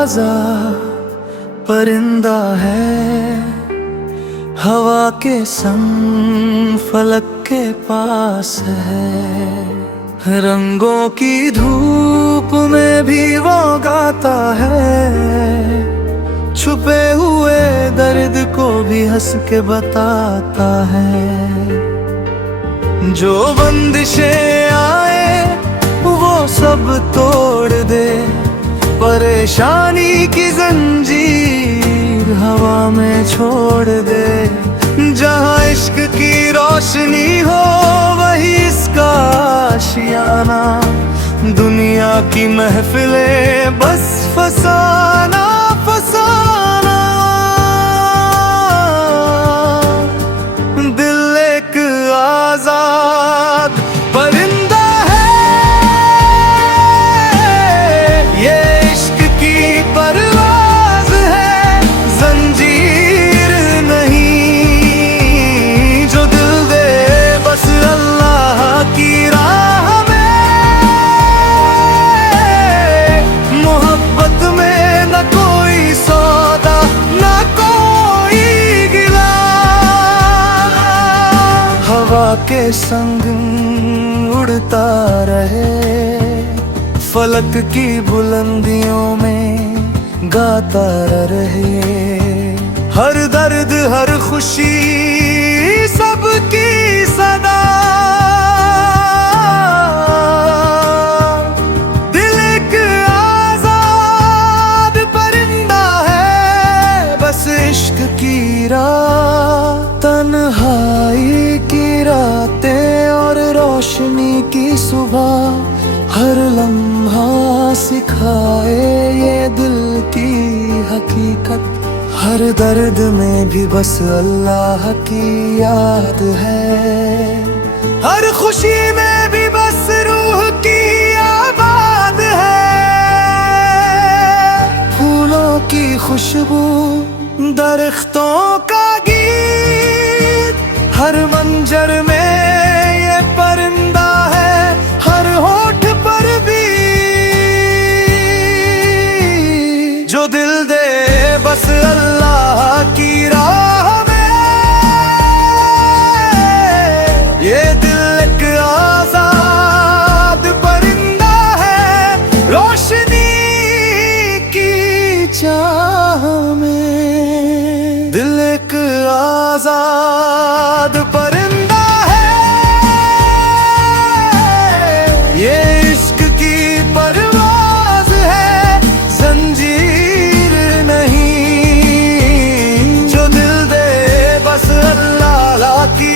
आज़ाद परिंदा है, हवा के संग फलक के पास है। रंगों की धूप में भी वो गाता है, छुपे हुए दर्द को भी हंस के बताता है। जो बंदिशें आए वो सब तोड़ दे, परेशानी की जंजीर हवा में छोड़ दे। जहाँ इश्क की रोशनी हो वही इसका आशियाना, दुनिया की महफिलें बस फसाना फसाना। दिल एक आज़ाद परिंदा है, ये इश्क की परवाज़ है, जंजीर नहीं। जो दिल दे बस अल्लाह की राह में, मोहब्बत में न कोई सौदा न कोई गिला। हवा के संग उड़ता रहे, फलक की बुलंदियों में गाता रहे। हर दर्द हर खुशी सबकी सदा, दिल एक आज़ाद परिंदा है, बस इश्क की राह। तन्हाई की रातें और रोशनी की सुबह, हर लम्हा सिखाए ये दिल की हकीकत। हर दर्द में भी बस अल्लाह की याद है, हर खुशी में भी बस रूह की आबाद है। फूलों की खुशबू, दरख्तों का गीत, हर मंजर में ये परिंदा है, हर होठ पर भी। जो दिल दे बस अल्लाह की राह में, ये दिल एक आज़ाद परिंदा है, रोशनी की चाह में। दिल एक आज़ाद परिंदा है, ये इश्क की परवाज़ है, जंजीर नहीं। जो दिल दे बस अल्लाह की